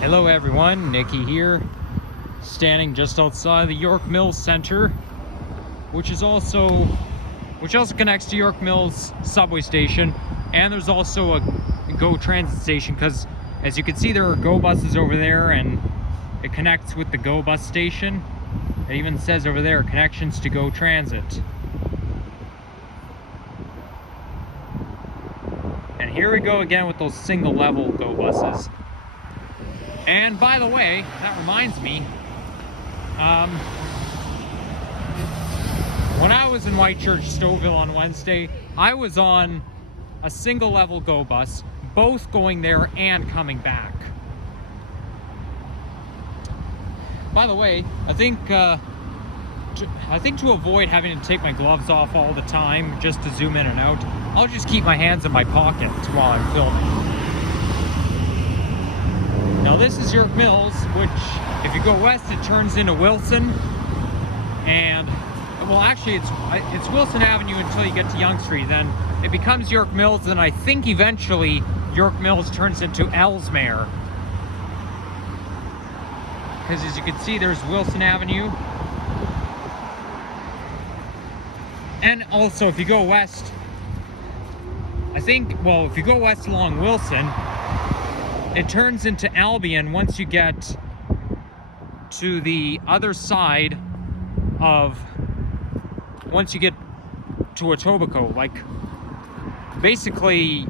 Hello everyone, Nikki here, standing just outside the York Mills Center, which also connects to York Mills subway station, and there's also a GO transit station, because as you can see there are GO buses over there, and it connects with the GO bus station. It even says over there, connections to GO Transit. And here we go again with those single level GO buses. And by the way, that reminds me, when I was in Whitechurch, Stouffville on Wednesday, I was on a single level GO bus, both going there and coming back. By the way, I think to avoid having to take my gloves off all the time just to zoom in and out, I'll just keep my hands in my pockets while I'm filming. Now this is York Mills, which if you go west it turns into Wilson, and well actually it's Wilson Avenue until you get to Yonge Street, then it becomes York Mills, and I think eventually York Mills turns into Ellesmere. Because as you can see there's Wilson Avenue. And also if you go west, if you go west along Wilson, it turns into Albion once you get to the other side of, once you get to Etobicoke. Like, basically,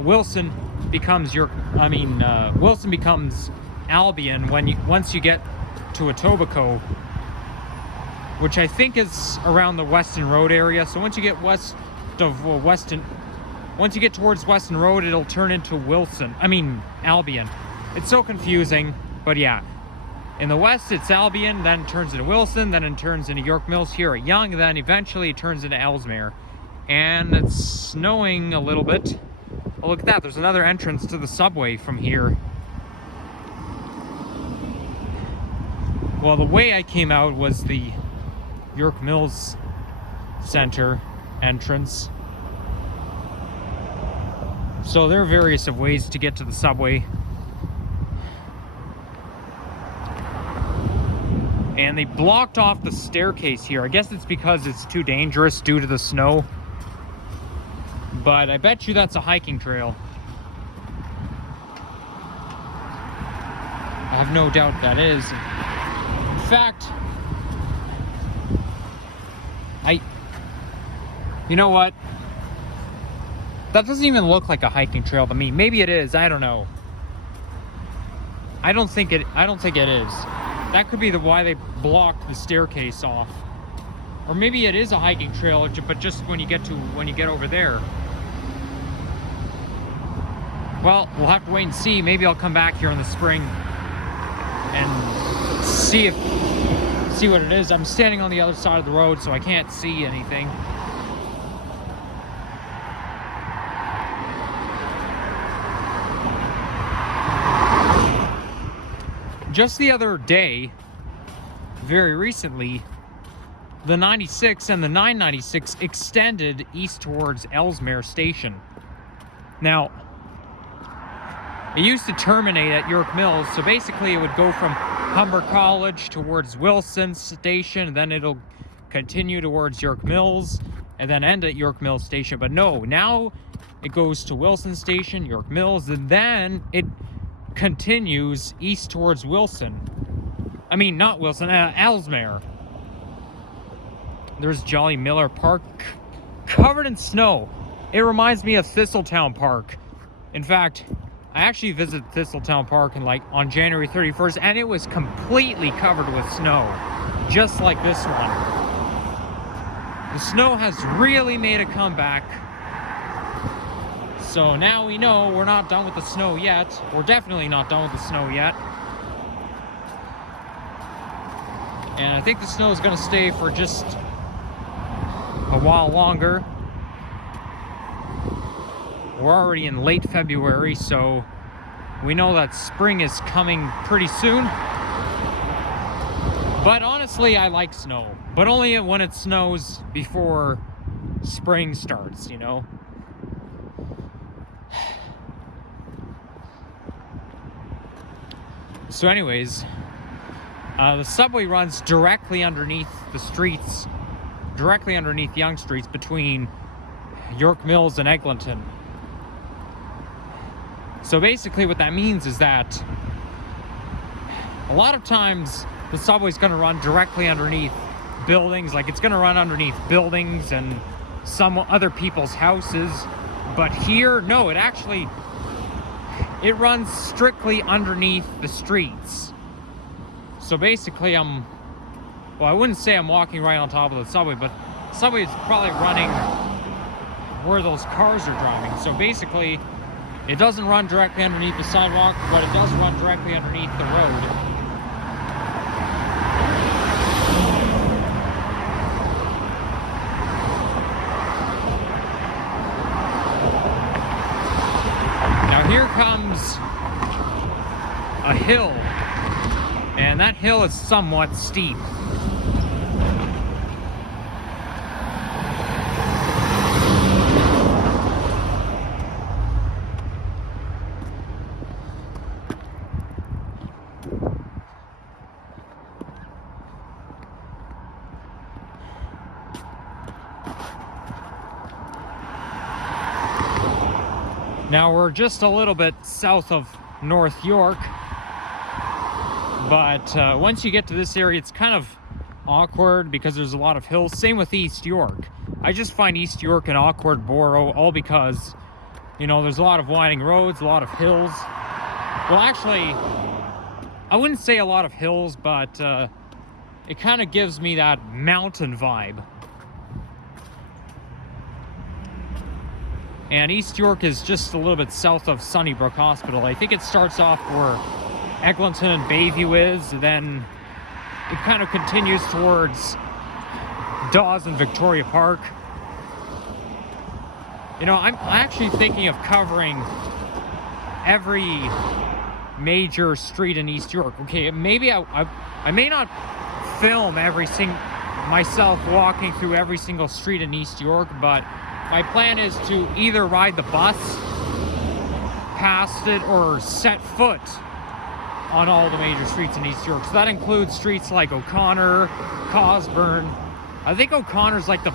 Wilson becomes Wilson becomes Albion once you get to Etobicoke, which I think is around the Weston Road area. So once you get once you get towards Weston Road, it'll turn into Albion. It's so confusing, but yeah. In the west, it's Albion, then it turns into Wilson, then it turns into York Mills here at Yonge, then eventually it turns into Ellesmere. And it's snowing a little bit. Oh, look at that, there's another entrance to the subway from here. Well, the way I came out was the York Mills Center entrance. So there are various ways to get to the subway. And they blocked off the staircase here. I guess it's because it's too dangerous due to the snow. But I bet you that's a hiking trail. I have no doubt that is. In fact, you know what? That doesn't even look like a hiking trail to me. Maybe it is, I don't know. I don't think it is. That could be why they blocked the staircase off. Or maybe it is a hiking trail, but just when you get over there. Well, we'll have to wait and see. Maybe I'll come back here in the spring and see what it is. I'm standing on the other side of the road, so I can't see anything. Just the other day, very recently, the 96 and the 996 extended east towards Ellesmere Station. Now, it used to terminate at York Mills, so basically it would go from Humber College towards Wilson Station, and then it'll continue towards York Mills, and then end at York Mills Station. But no, now it goes to Wilson Station, York Mills, and then it continues east towards Ellesmere. There's Jolly Miller Park, covered in snow. It reminds me of Thistletown Park. In fact, I actually visited Thistletown Park on January 31st, and it was completely covered with snow, just like this one. The snow has really made a comeback. So now we know we're not done with the snow yet. We're definitely not done with the snow yet. And I think the snow is going to stay for just a while longer. We're already in late February, so we know that spring is coming pretty soon. But honestly, I like snow. But only when it snows before spring starts, you know? So anyways, the subway runs directly underneath the streets, directly underneath Yonge streets between York Mills and Eglinton. So basically what that means is that a lot of times the subway's going to run directly underneath buildings, like it's going to run underneath buildings and some other people's houses. But here, no, it runs strictly underneath the streets. So basically well, I wouldn't say I'm walking right on top of the subway, but the subway is probably running where those cars are driving. So basically, it doesn't run directly underneath the sidewalk, but it does run directly underneath the road. Now here comes a hill, and that hill is somewhat steep. Now we're just a little bit south of North York, but once you get to this area, it's kind of awkward because there's a lot of hills. Same with East York. I just find East York an awkward borough, all because, you know, there's a lot of winding roads, a lot of hills. Well, actually, I wouldn't say a lot of hills, but it kind of gives me that mountain vibe. And East York is just a little bit south of Sunnybrook Hospital. I think it starts off where Eglinton and Bayview is, then it kind of continues towards Dawes and Victoria Park. You know, I'm actually thinking of covering every major street in East York. Okay, maybe I may not film myself walking through every single street in East York, but my plan is to either ride the bus past it or set foot on all the major streets in East York. So that includes streets like O'Connor, Cosburn. I think O'Connor's like the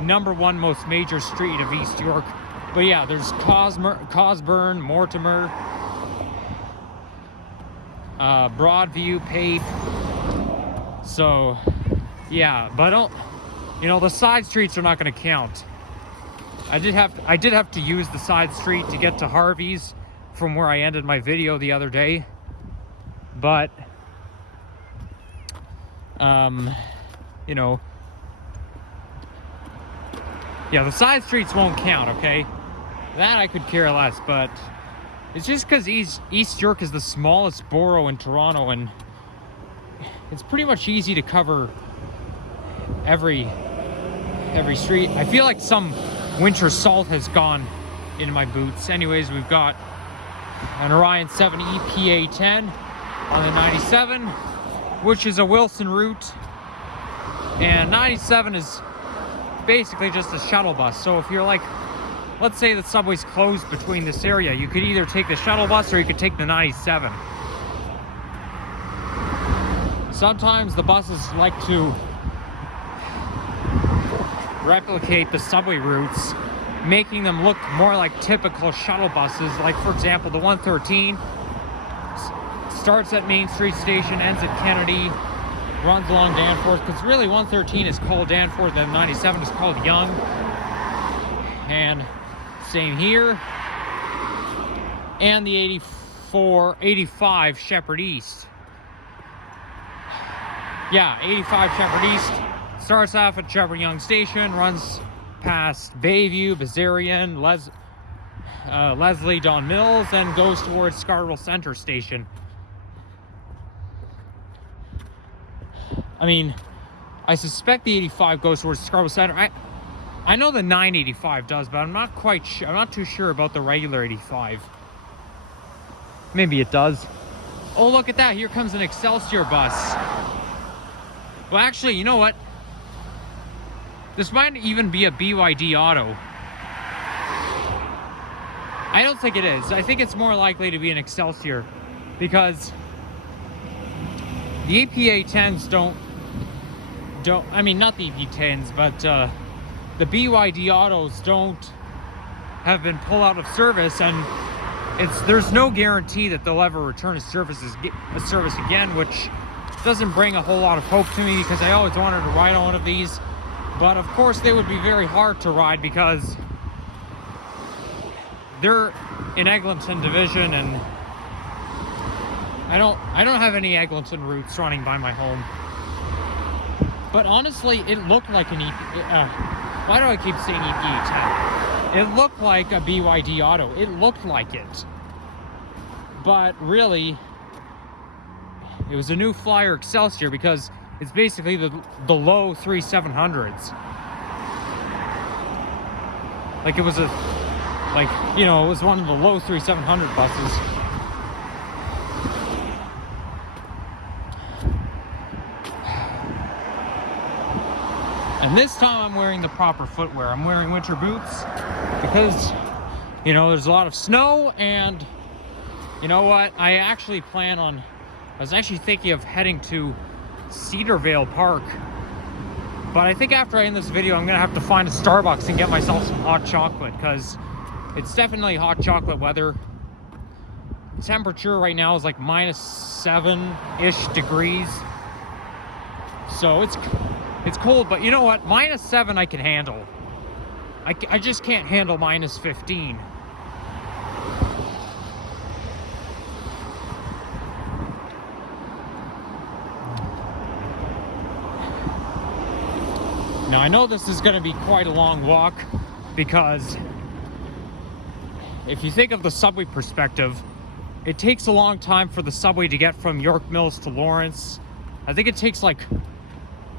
#1 most major street of East York. But yeah, there's Cosburn, Mortimer, Broadview, Pape. So yeah, but the side streets are not going to count. I did have to use the side street to get to Harvey's from where I ended my video the other day. But, yeah, the side streets won't count, okay? That I could care less, but it's just because East York is the smallest borough in Toronto, and it's pretty much easy to cover every street. I feel like some winter salt has gone into my boots. Anyways, we've got an Orion 7 EPA 10 on the 97, which is a Wilson route, and 97 is basically just a shuttle bus. So if you're like, let's say the subway's closed between this area, you could either take the shuttle bus or you could take the 97. Sometimes the buses like to replicate the subway routes, making them look more like typical shuttle buses. Like, for example, the 113 starts at Main Street Station, ends at Kennedy, runs along Danforth, because really 113 is called Danforth and 97 is called Yonge. And same here. And the 85 Shepherd East. Yeah, 85 Shepherd East starts off at Shepherd Yonge Station, runs past Bayview, Bazarian, Leslie, Don Mills, and goes towards Scarborough Centre Station. I mean, I suspect the 85 goes towards Scarborough Centre. I know the 985 does, but I'm not quite sure. I'm not too sure about the regular 85. Maybe it does. Oh, look at that. Here comes an Excelsior bus. Well, actually, you know what? This might even be a BYD auto. I don't think it is. I think it's more likely to be an Excelsior, because The EPA 10s don't, I mean, not the EP 10s, but the BYD autos have been pulled out of service, and there's no guarantee that they'll ever return a service again, which doesn't bring a whole lot of hope to me, because I always wanted to ride on one of these. But of course they would be very hard to ride because they're in Eglinton division, and I don't have any Eglinton routes running by my home. But honestly, it looked like an why do I keep saying EP10? It looked like a BYD auto. It looked like it. But really, it was a new Flyer Excelsior, because it's basically the low 3700s. Like it was it was one of the low 3700 buses. And this time I'm wearing the proper footwear. I'm wearing winter boots because, there's a lot of snow, and you know what? I was actually thinking of heading to Cedarvale Park. But I think after I end this video, I'm going to have to find a Starbucks and get myself some hot chocolate, because it's definitely hot chocolate weather. The temperature right now is like -7-ish degrees. So it's cold, but you know what? -7 I can handle. I just can't handle -15. Now I know this is going to be quite a long walk, because if you think of the subway perspective, it takes a long time for the subway to get from York Mills to Lawrence. I think it takes like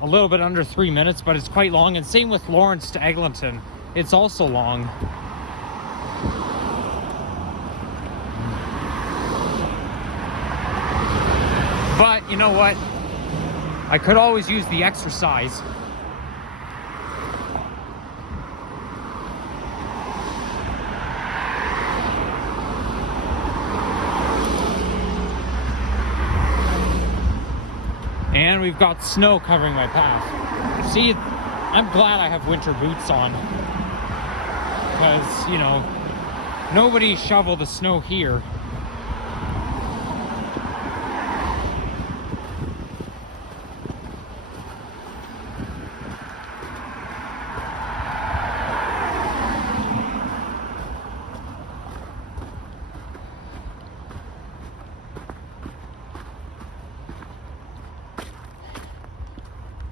a little bit under 3 minutes, but it's quite long. And same with Lawrence to Eglinton. It's also long. But you know what? I could always use the exercise. And we've got snow covering my path. See, I'm glad I have winter boots on, because, nobody shoveled the snow here.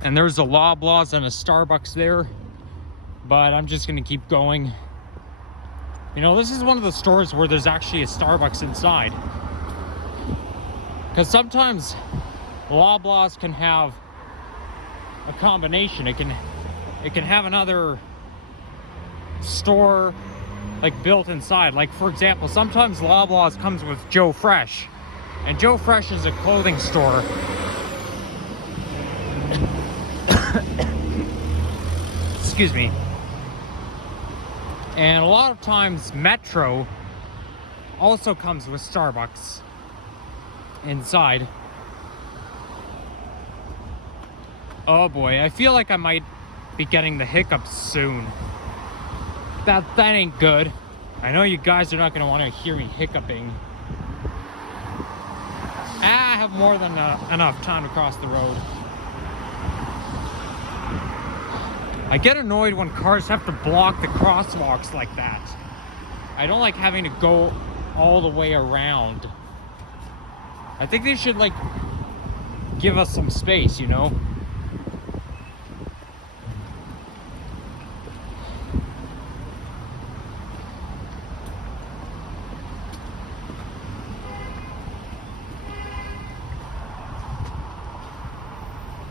And there's a Loblaws and a Starbucks there, but I'm just gonna keep going. This is one of the stores where there's actually a Starbucks inside, because sometimes Loblaws can have a combination. It can have another store like built inside. Like, for example, sometimes Loblaws comes with Joe Fresh, and Joe Fresh is a clothing store. Excuse me. And a lot of times Metro also comes with Starbucks inside. Oh boy, I feel like I might be getting the hiccups soon. That ain't good. I know you guys are not going to want to hear me hiccuping. I have more than enough time to cross the road. I get annoyed when cars have to block the crosswalks like that. I don't like having to go all the way around. I think they should, give us some space,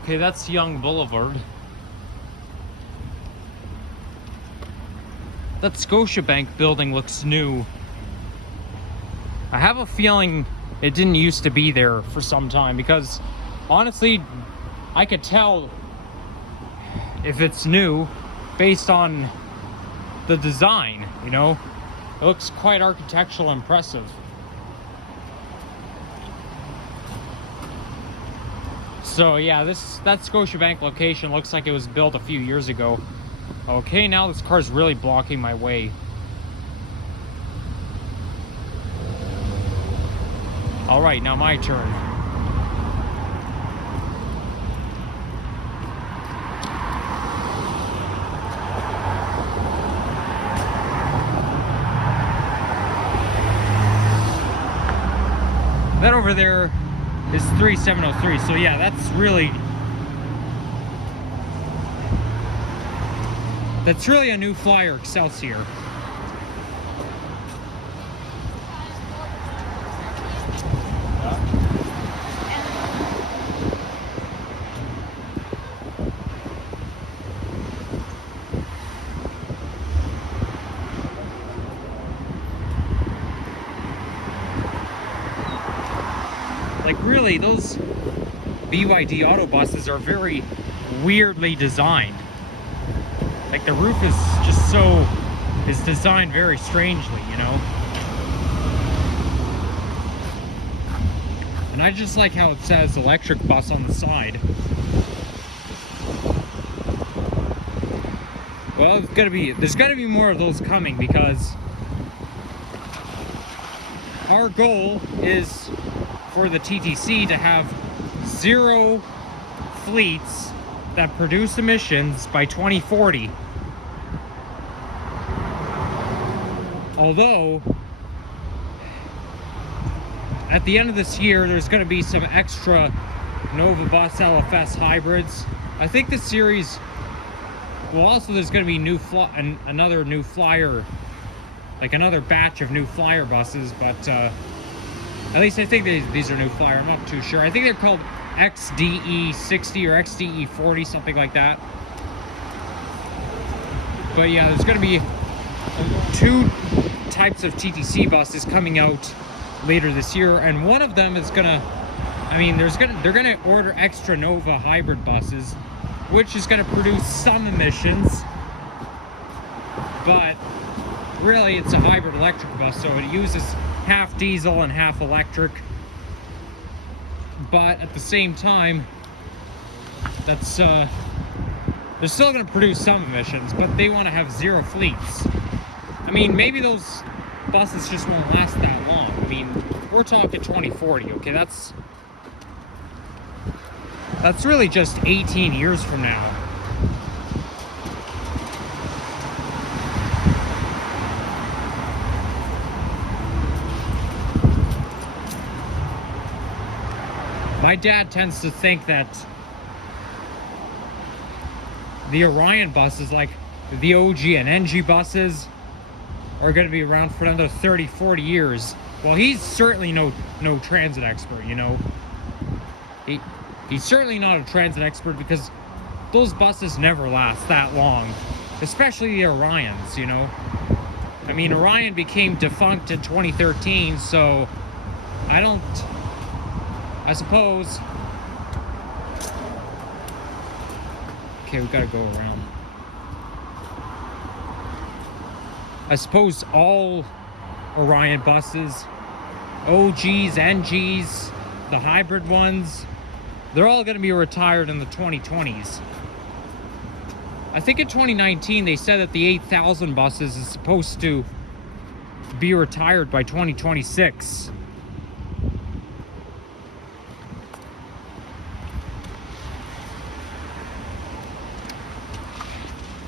Okay, that's Yonge Boulevard. That Scotiabank building looks new. I have a feeling it didn't used to be there for some time, because honestly, I could tell if it's new based on the design, It looks quite architectural impressive. So yeah, that Scotiabank location looks like it was built a few years ago. Okay, now this car's really blocking my way. All right, now my turn. That over there is 3703. So yeah, that's really a new flyer, Excelsior. Like really, those BYD auto buses are very weirdly designed. Like the roof is just is designed very strangely, you know? And I just like how it says electric bus on the side. Well, there's gotta be more of those coming, because our goal is for the TTC to have 0 fleets that produce emissions by 2040. Although, at the end of this year, there's going to be some extra Nova Bus LFS hybrids. I think the series, well, also there's going to be another new flyer, like another batch of new flyer buses, but at least I think these are new flyer. I'm not too sure. I think they're called XDE 60 or XDE 40, something like that. But yeah, there's going to be 2 types of TTC buses coming out later this year, and one of them is gonna, they're gonna order extra Nova hybrid buses, which is gonna produce some emissions, but really it's a hybrid electric bus, so it uses half diesel and half electric. But at the same time, they're still going to produce some emissions, but they want to have 0 fleets. I mean, maybe those buses just won't last that long. I mean, we're talking 2040, okay? That's really just 18 years from now. My dad tends to think that the Orion buses, like the OG and NG buses, are going to be around for another 30, 40 years. Well, he's certainly no transit expert, you know. He's certainly not a transit expert, because those buses never last that long, especially the Orions, you know. I mean, Orion became defunct in 2013, so I suppose... Okay, we gotta go around. I suppose all Orion buses, OGs, NGs, the hybrid ones, they're all gonna be retired in the 2020s. I think in 2019 they said that the 8000 buses is supposed to be retired by 2026.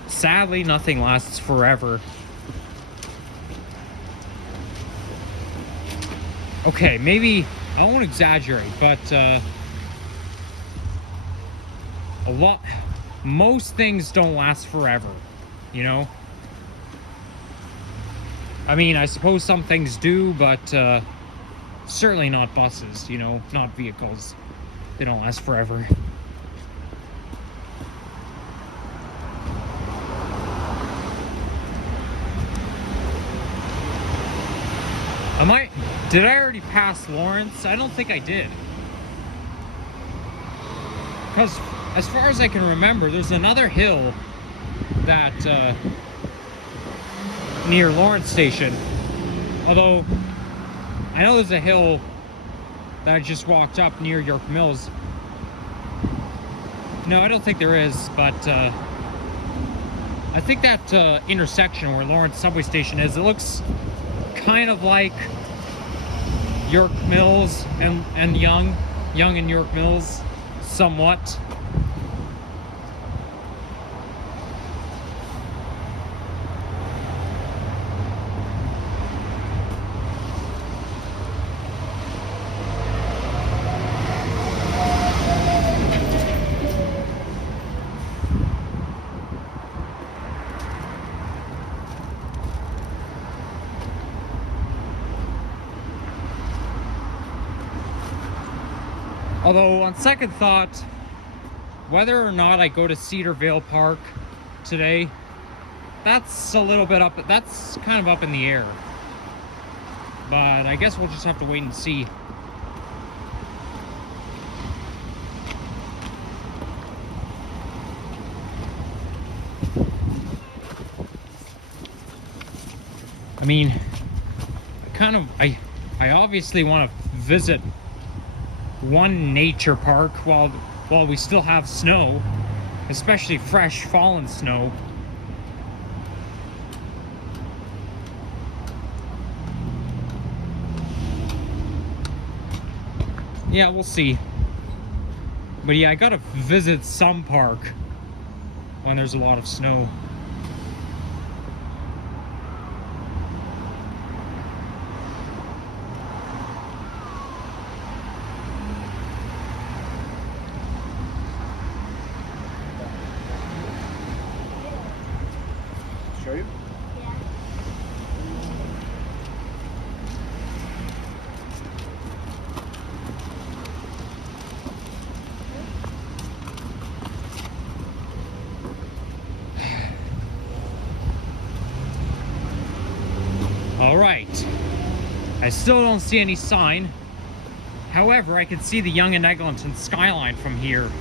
Sadly, nothing lasts forever. Okay, maybe I won't exaggerate, but most things don't last forever, you know? I mean, I suppose some things do, but certainly not buses, you know, not vehicles. They don't last forever. Did I already pass Lawrence? I don't think I did. Because as far as I can remember, there's another hill that near Lawrence Station. Although I know there's a hill that I just walked up near York Mills. No, I don't think there is, but I think that intersection where Lawrence subway station is, it looks kind of like York Mills and Yonge and York Mills, somewhat. Although, on second thought, whether or not I go to Cedarvale Park today, that's a little bit up, that's kind of up in the air. But I guess we'll just have to wait and see. I mean, I obviously want to visit one nature park while we still have snow, especially fresh fallen snow. Yeah, we'll see. But yeah, I gotta visit some park when there's a lot of snow. Show you? Yeah. All right. I still don't see any sign. However, I can see the Yonge and Eglinton skyline from here.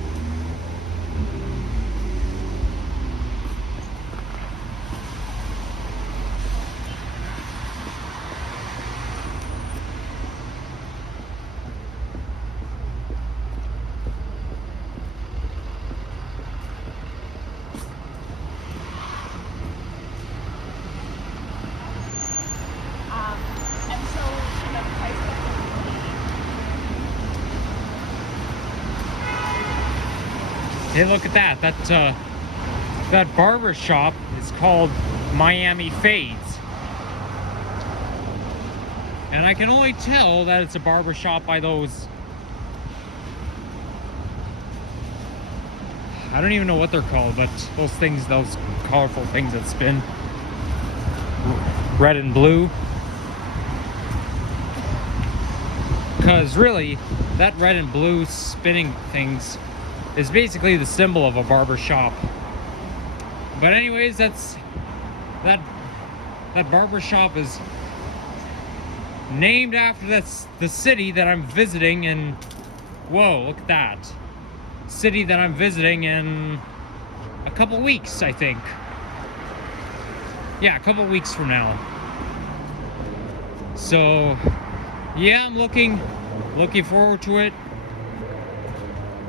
And so the price Hey, look at that. That barber shop is called Miami Fades. And I can only tell that it's a barber shop by those, I don't even know what they're called, but those things, those colorful things that spin. Red and blue. Because really, that red and blue spinning things is basically the symbol of a barber shop. But anyways, that barber shop is named after the city that I'm visiting in. Whoa, look at that. City that I'm visiting in a couple weeks, I think. Yeah, a couple weeks from now. So yeah, I'm looking forward to it.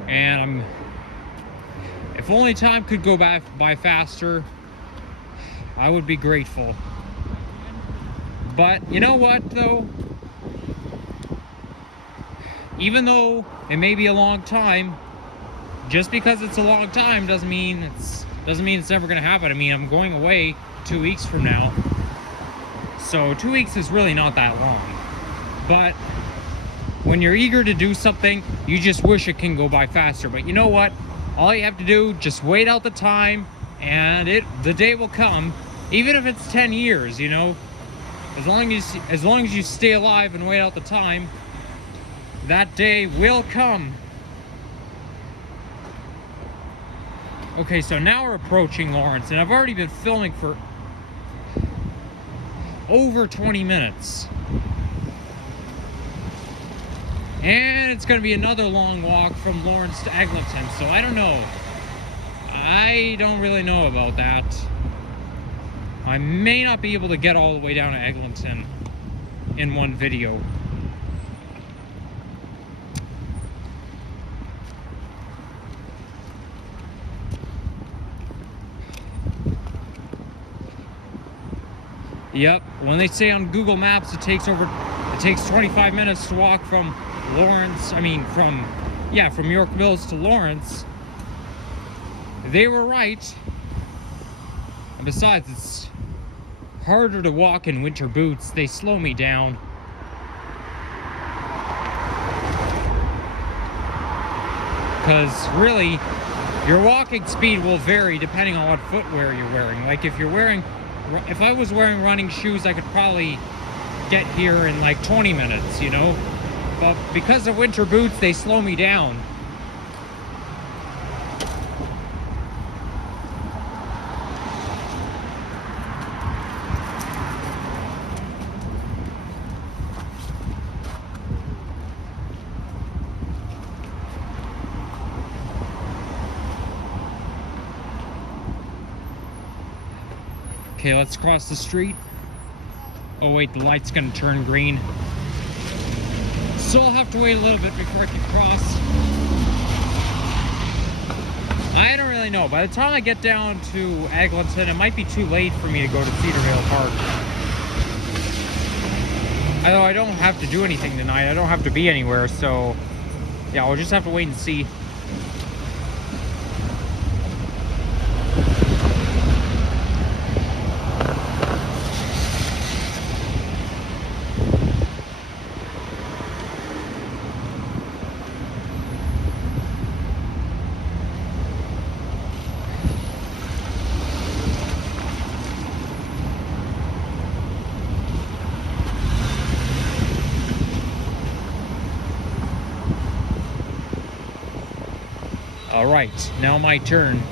And if only time could go by faster, I would be grateful. But you know what, though? Even though it may be a long time, just because it's a long time doesn't mean it's never gonna happen. I mean, I'm going away 2 weeks from now, so 2 weeks is really not that long. But when you're eager to do something, you just wish it can go by faster. But you know what? All you have to do, just wait out the time, and the day will come. Even if it's 10 years, you know, as long as you stay alive and wait out the time, that day will come. Okay, so now we're approaching Lawrence, and I've already been filming for over 20 minutes. And it's going to be another long walk from Lawrence to Eglinton, so I don't know. I don't really know about that. I may not be able to get all the way down to Eglinton in one video. Yep, when they say on Google Maps it takes 25 minutes to walk from Lawrence, from York Mills to Lawrence, they were right. And besides, it's harder to walk in winter boots. They slow me down. Because really, your walking speed will vary depending on what footwear you're wearing. Like if I was wearing running shoes, I could probably get here in like 20 minutes, you know? But because of winter boots, they slow me down. Okay, let's cross the street. Oh wait, the light's gonna turn green. So I'll have to wait a little bit before I can cross. I don't really know. By the time I get down to Eglinton, it might be too late for me to go to Cedarvale Park. Although I don't have to do anything tonight. I don't have to be anywhere, so yeah, we'll just have to wait and see. All right, now my turn.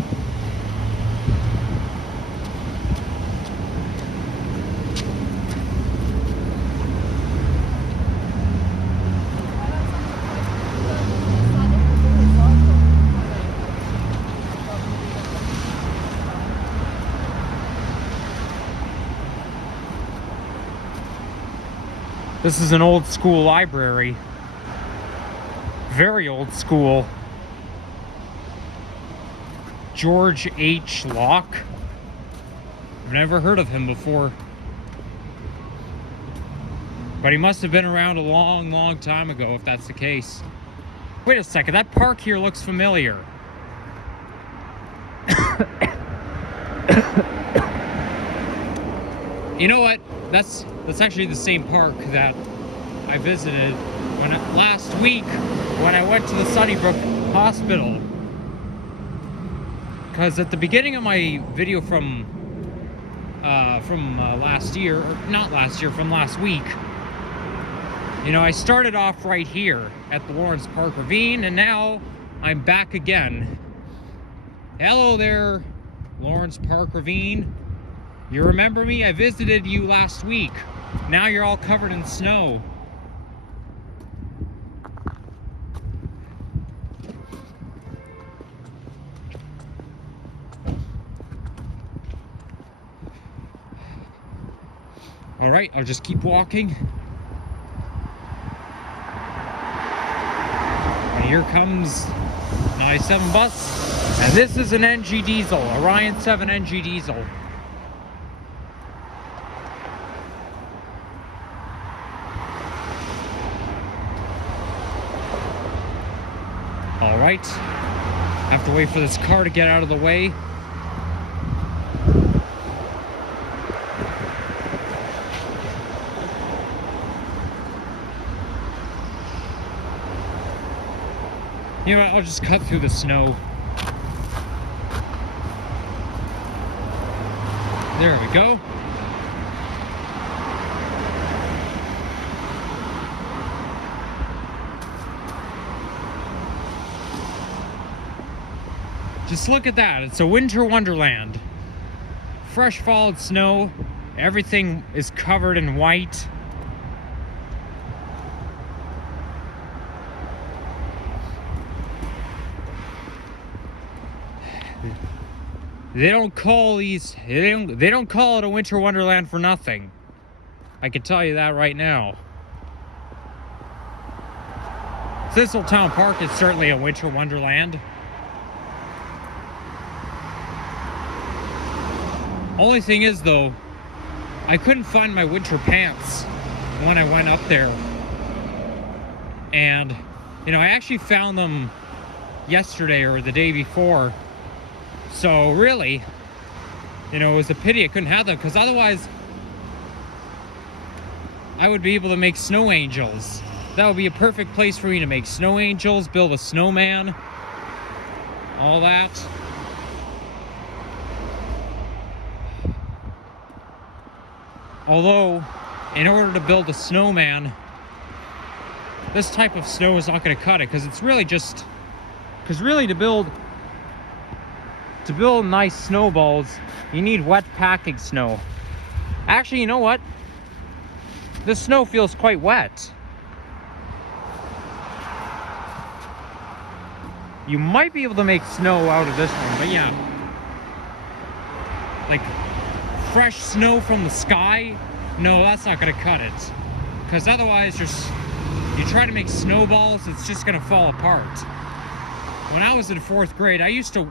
This is an old school library. Very old school. George H. Locke. I've never heard of him before. But he must have been around a long, long time ago, if that's the case. Wait a second, that park here looks familiar. You know what? That's actually the same park that I visited last week when I went to the Sunnybrook Hospital. Because at the beginning of my video from last year, or not last year, from last week, you know, I started off right here at the Lawrence Park Ravine, and now I'm back again. Hello there, Lawrence Park Ravine. You remember me? I visited you last week. Now you're all covered in snow. All right, I'll just keep walking. And here comes 97 bus. And this is an NG diesel, Orion 7 NG diesel. All right, have to wait for this car to get out of the way. You know what, I'll just cut through the snow. There we go. Just look at that, it's a winter wonderland. Fresh fallen snow, everything is covered in white. They don't call it a winter wonderland for nothing. I can tell you that right now. Thistletown Park is certainly a winter wonderland. Only thing is though, I couldn't find my winter pants when I went up there. And, you know, I actually found them yesterday or the day before. So really, you know, it was a pity I couldn't have them, because otherwise I would be able to make snow angels. That would be a perfect place for me to make snow angels, build a snowman, all that. Although, in order to build a snowman, this type of snow is not going to cut it, because it's really just... Because really, to build nice snowballs, you need wet packing snow. Actually, you know what? This snow feels quite wet. You might be able to make snow out of this one, but yeah. Like, fresh snow from the sky? No, that's not gonna cut it. Because otherwise, you try to make snowballs, it's just gonna fall apart. When I was in 4th grade, I used to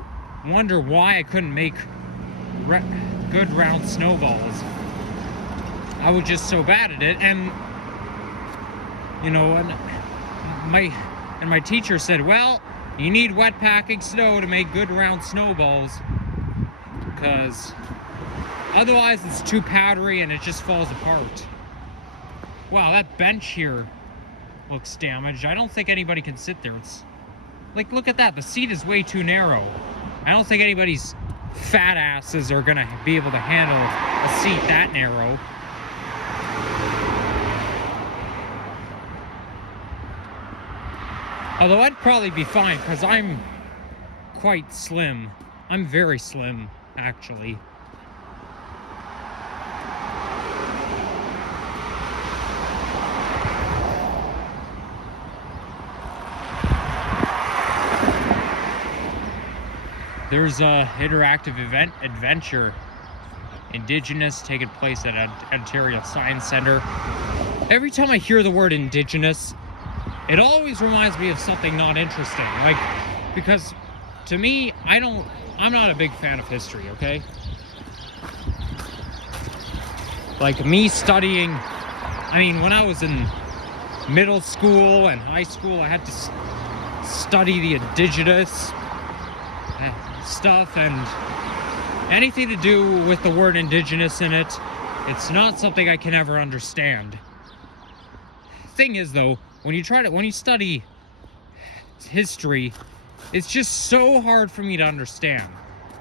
wonder why I couldn't make good round snowballs. I was just so bad at it, and you know, and my teacher said, well, you need wet packing snow to make good round snowballs, because otherwise it's too powdery and it just falls apart. Wow, that bench here looks damaged. I don't think anybody can sit there. It's like, look at that, the seat is way too narrow. I don't think anybody's fat asses are gonna be able to handle a seat that narrow. Although I'd probably be fine, because I'm quite slim. I'm very slim, actually. There's a interactive adventure, Indigenous, taking place at Ontario Science Center. Every time I hear the word Indigenous, it always reminds me of something not interesting. Like, because to me, I'm not a big fan of history, okay? Like, me studying, I mean, when I was in middle school and high school, I had to study the Indigenous stuff, and anything to do with the word Indigenous in it, it's not something I can ever understand. Thing is, though, when you study history, it's just so hard for me to understand,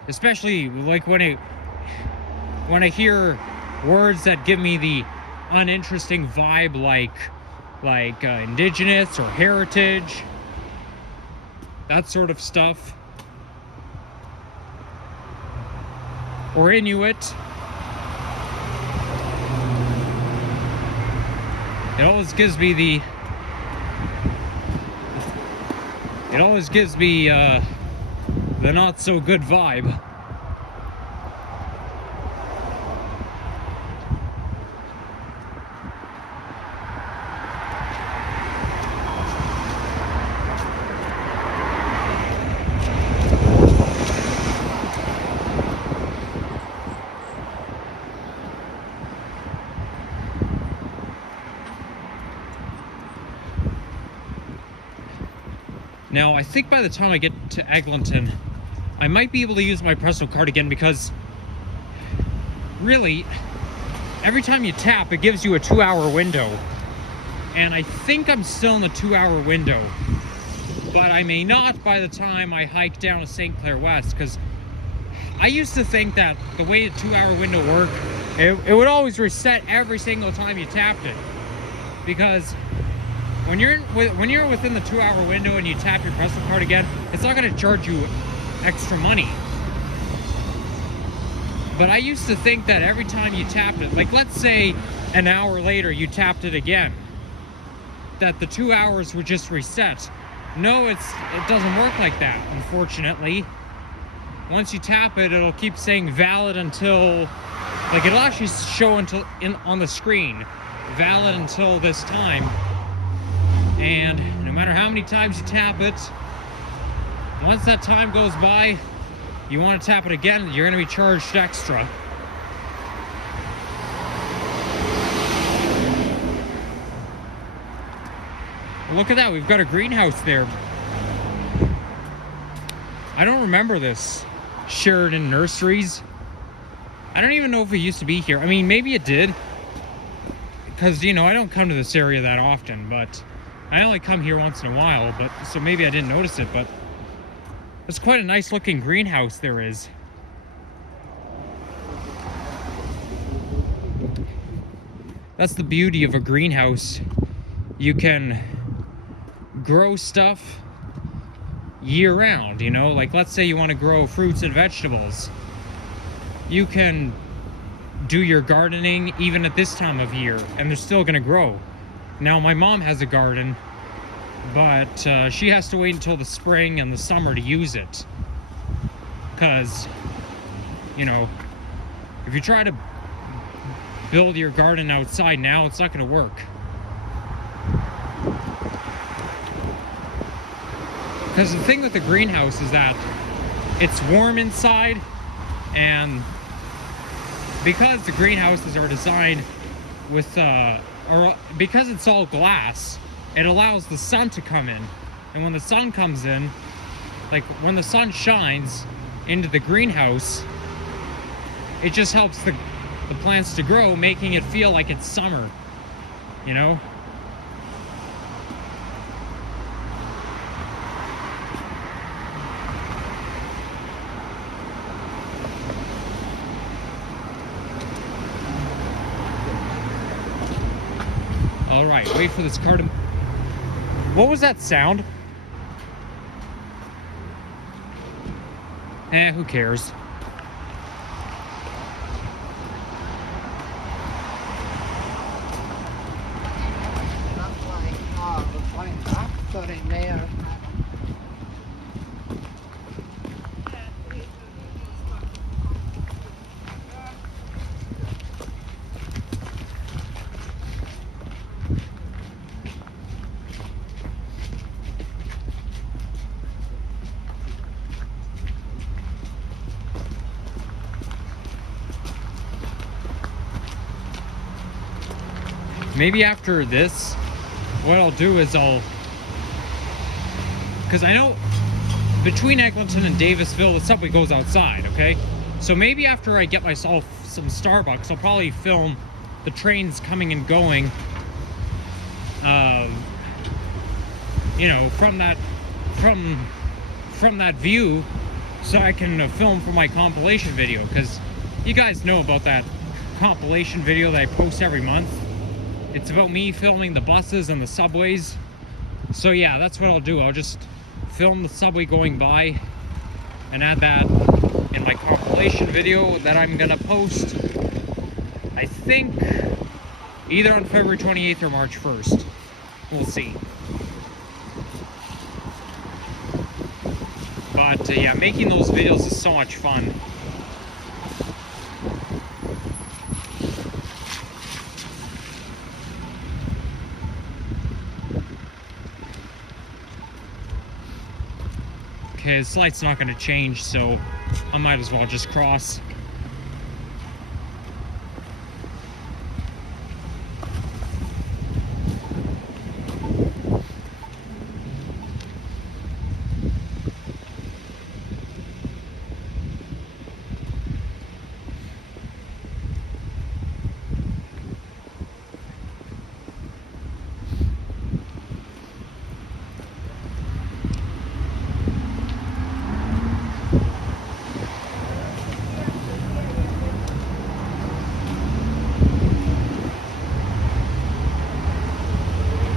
especially like when I hear words that give me the uninteresting vibe, like Indigenous or heritage, that sort of stuff. Or Inuit. It always gives me the not so good vibe. Now, I think by the time I get to Eglinton, I might be able to use my personal card again, because really, every time you tap, it gives you a 2-hour window. And I think I'm still in the 2-hour window. But I may not by the time I hike down to St. Clair West, because I used to think that the way the 2-hour window worked, it would always reset every single time you tapped it. Because when you're within the 2-hour window and you tap your personal card again, it's not going to charge you extra money. But I used to think that every time you tapped it, like let's say an hour later you tapped it again, that the 2 hours would just reset. No, it doesn't work like that, unfortunately. Once you tap it, it'll keep saying valid until, like it'll actually show on the screen, valid until this time. And no matter how many times you tap it, once that time goes by, you want to tap it again, you're going to be charged extra. Look at that, we've got a greenhouse there. I don't remember this. Sheridan Nurseries. I don't even know if it used to be here. I mean, maybe it did. Because, you know, I don't come to this area that often, but I only come here once in a while, but so maybe I didn't notice it, but it's quite a nice looking greenhouse there is. That's the beauty of a greenhouse. You can grow stuff year round, you know? Like, let's say you want to grow fruits and vegetables. You can do your gardening even at this time of year, and they're still gonna grow. Now, my mom has a garden, but she has to wait until the spring and the summer to use it. Because, you know, if you try to build your garden outside now, it's not gonna work. Because the thing with the greenhouse is that it's warm inside, and because the greenhouses are designed with, or because it's all glass, it allows the sun to come in. And when the sun comes in, like when the sun shines into the greenhouse, it just helps the plants to grow, making it feel like it's summer, you know? All right, wait for this car to... What was that sound? Who cares? Maybe after this, what I'll do is because I know between Eglinton and Davisville, the subway goes outside, okay? So maybe after I get myself some Starbucks, I'll probably film the trains coming and going, you know, from that view, so I can film for my compilation video, because you guys know about that compilation video that I post every month. It's about me filming the buses and the subways. So yeah, that's what I'll do. I'll just film the subway going by and add that in my compilation video that I'm gonna post, I think, either on February 28th or March 1st. We'll see. But yeah, making those videos is so much fun. Okay, this light's not going to change, so I might as well just cross.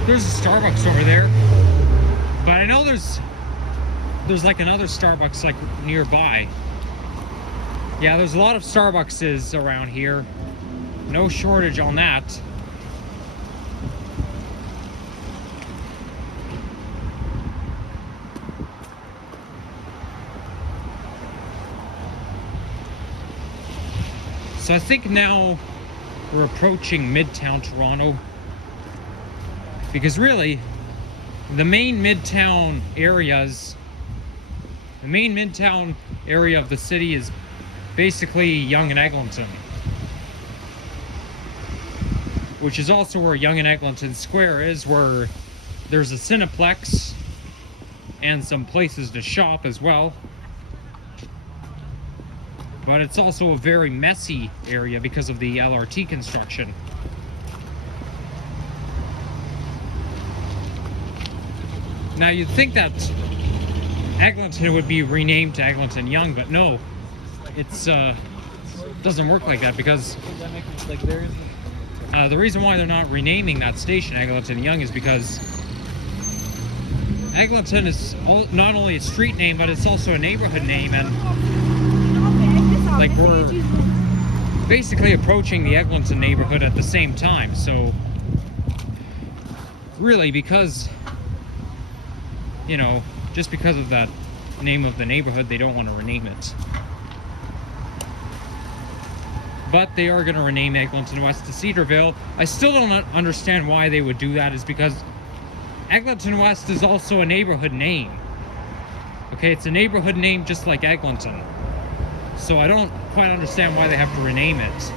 There's a Starbucks over there, but I know there's like another Starbucks like nearby. Yeah, there's a lot of Starbuckses around here. No shortage on that. So I think now we're approaching Midtown Toronto. Because really, the main Midtown area of the city is basically Yonge and Eglinton, which is also where Yonge and Eglinton Square is, where There's a Cineplex and some places to shop as well. But it's also a very messy area because of the LRT construction. Now you'd think that Eglinton would be renamed to Eglinton Yonge, but no, it's doesn't work like that, because the reason why they're not renaming that station Eglinton Yonge is because Eglinton is not only a street name, but it's also a neighborhood name, and like we're basically approaching the Eglinton neighborhood at the same time. So really, because, you know, just because of that name of the neighborhood, they don't want to rename it. But they are going to rename Eglinton West to Cedarville. I still don't understand why they would do that, is because Eglinton West is also a neighborhood name. Okay, it's a neighborhood name just like Eglinton. So I don't quite understand why they have to rename it.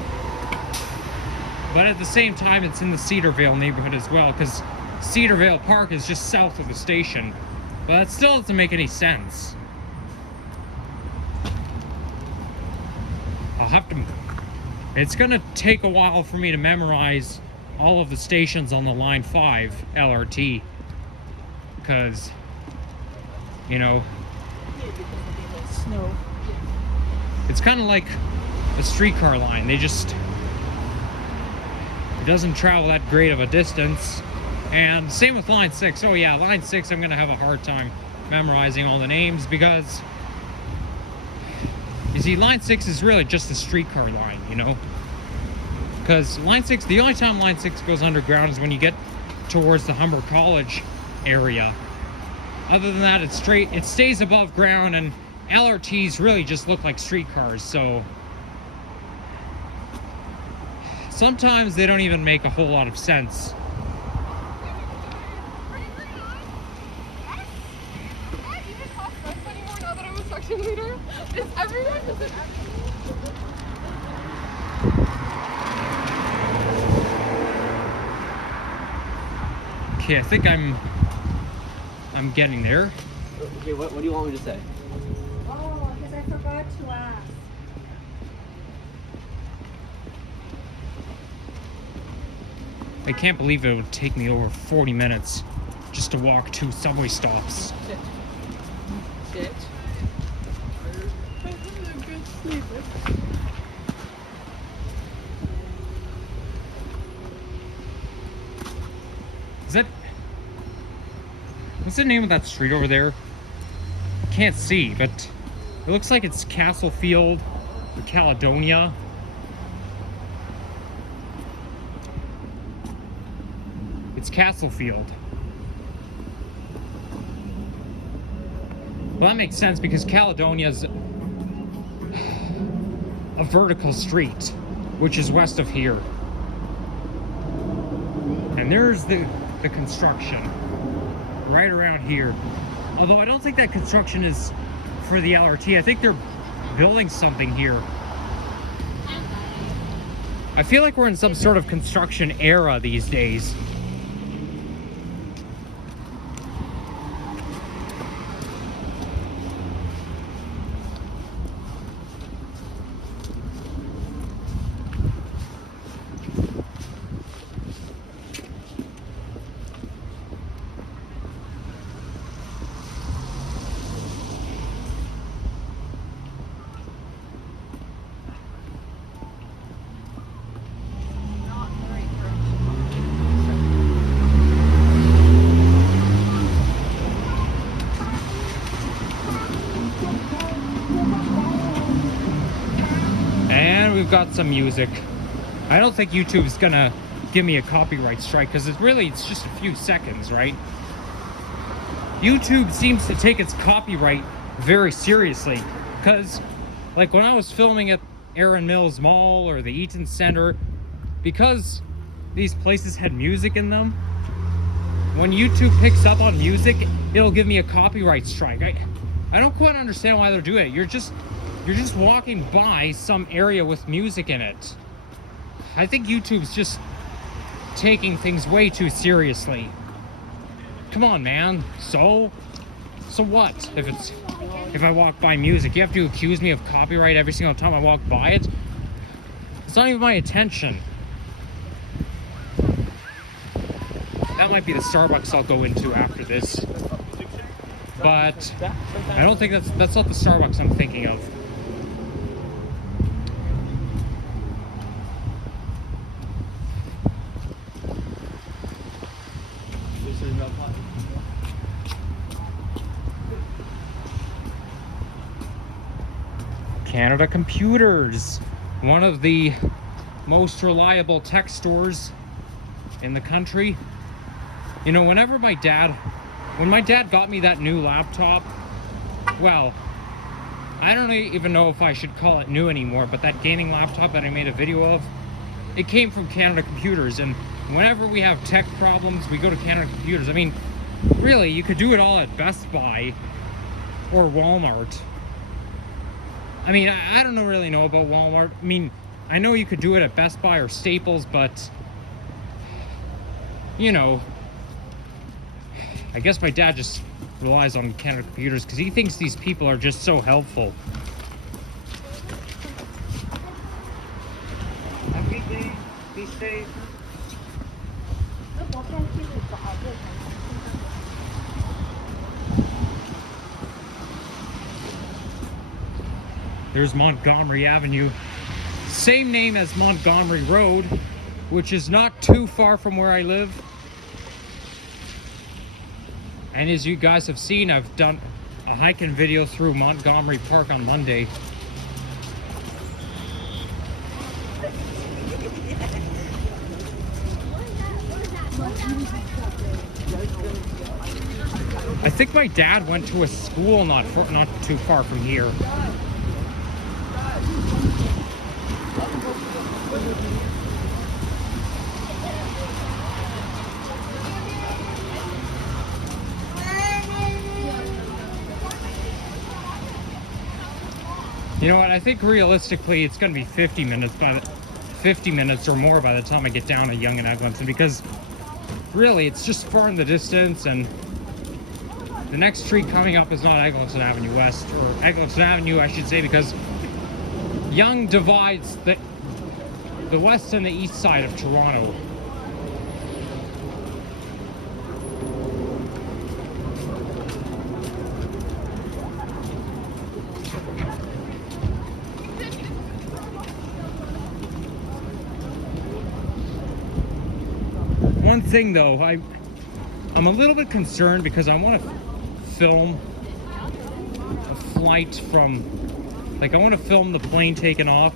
But at the same time, it's in the Cedarville neighborhood as well, because Cedarville Park is just south of the station. But it still doesn't make any sense. I'll have to... It's gonna take a while for me to memorize all of the stations on the Line 5 LRT. Because, you know... Snow. It's kind of like a streetcar line. They just... It doesn't travel that great of a distance. And same with Line 6. Oh yeah, Line 6, I'm gonna have a hard time memorizing all the names, because you see, Line 6 is really just a streetcar line, you know? Because Line 6, the only time Line 6 goes underground is when you get towards the Humber College area. Other than that, it's straight, it stays above ground, and LRTs really just look like streetcars, so sometimes they don't even make a whole lot of sense. Leader? Is everyone? Okay, I think I'm getting there. Okay, what do you want me to say? Oh, because I forgot to ask. I can't believe it would take me over 40 minutes just to walk 2 subway stops. Sit. Sit. Is that... What's the name of that street over there? Can't see, but it looks like it's Castlefield or Caledonia. It's Castlefield. Well, that makes sense, because Caledonia's a vertical street, which is west of here. And there's the construction right around here. Although I don't think that construction is for the LRT. I think they're building something here. I feel like we're in some sort of construction era these days. We've got some music. I don't think YouTube's gonna give me a copyright strike, because it's just a few seconds, right? YouTube seems to take its copyright very seriously, because like when I was filming at Erin Mills Mall or the Eaton Center, because these places had music in them, when YouTube picks up on music, it'll give me a copyright strike. I don't quite understand why they're doing it. You're just walking by some area with music in it. I think YouTube's just taking things way too seriously. come on, man. So what? If I walk by music, you have to accuse me of copyright every single time I walk by it? It's not even my intention. That might be the Starbucks I'll go into after this. But I don't think that's not the Starbucks I'm thinking of. Canada Computers, one of the most reliable tech stores in the country. You know, when my dad got me that new laptop, well, I don't even know if I should call it new anymore, but that gaming laptop that I made a video of, it came from Canada Computers, and whenever we have tech problems, we go to Canada Computers. I mean, really, you could do it all at Best Buy or Walmart. I mean, I don't really know about Walmart. I mean, I know you could do it at Best Buy or Staples, but, you know, I guess my dad just relies on Canada Computers because he thinks these people are just so helpful. Every day, be safe. There's Montgomery Avenue. Same name as Montgomery Road, which is not too far from where I live. And as you guys have seen, I've done a hiking video through Montgomery Park on Monday. I think my dad went to a school not too far from here. You know what? I think realistically it's going to be 50 minutes or more by the time I get down to Yonge and Eglinton, because really it's just far in the distance, and the next street coming up is not Eglinton Avenue West, or Eglinton Avenue I should say, because Yonge divides the west and the east side of Toronto. One thing though, I'm a little bit concerned because I want to film a flight from, like, I want to film the plane taking off,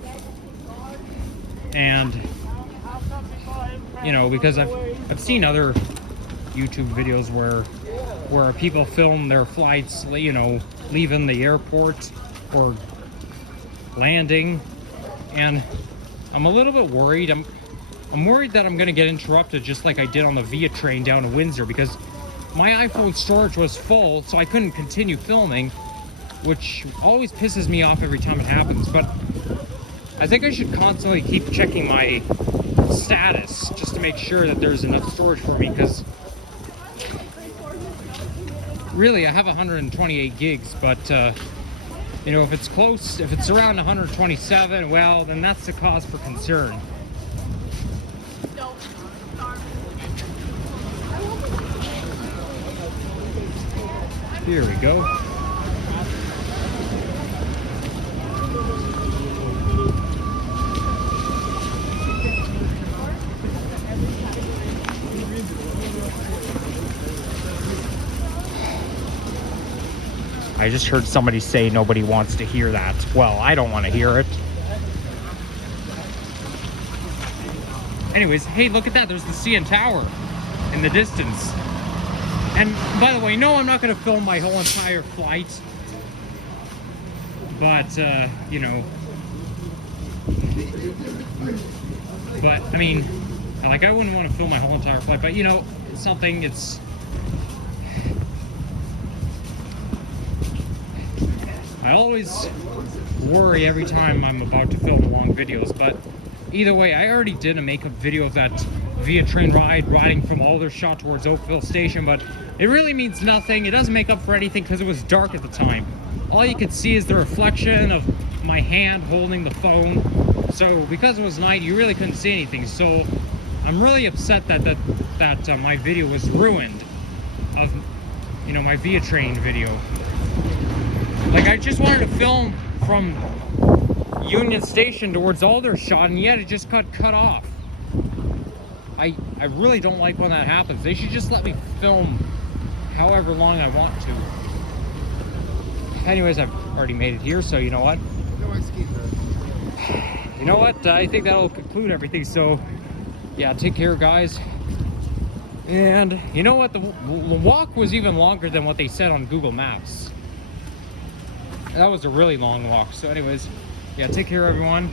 and you know, because I've seen other YouTube videos where people film their flights, you know, leaving the airport or landing, and I'm a little bit worried. I'm worried that I'm going to get interrupted just like I did on the Via train down to Windsor, because my iPhone storage was full, so I couldn't continue filming, which always pisses me off every time it happens. But I think I should constantly keep checking my status just to make sure that there's enough storage for me, because really I have 128 gigs, but you know, if it's around 127, well, then that's the cause for concern. Here we go. I just heard somebody say nobody wants to hear that. Well, I don't want to hear it. Anyways, hey, look at that. There's the CN Tower in the distance. And by the way, no, I'm not going to film my whole entire flight. But, you know. But, I mean, like, I wouldn't want to film my whole entire flight. But, you know, it's I always worry every time I'm about to film long videos. But either way, I already did a makeup video of that via train riding from Aldershot towards Oakville Station, but it really means nothing. It doesn't make up for anything because it was dark at the time. All you could see is the reflection of my hand holding the phone. So because it was night, you really couldn't see anything. So I'm really upset that my video was ruined of, you know, my via train video. Like, I just wanted to film from Union Station towards Aldershot, and yet it just got cut off. I really don't like when that happens. They should just let me film however long I want to. Anyways, I've already made it here, so you know what? No excuses. You know what? I think that'll conclude everything. So, yeah, take care, guys. And you know what? The walk was even longer than what they said on Google Maps. That was a really long walk. So anyways, yeah, take care, everyone.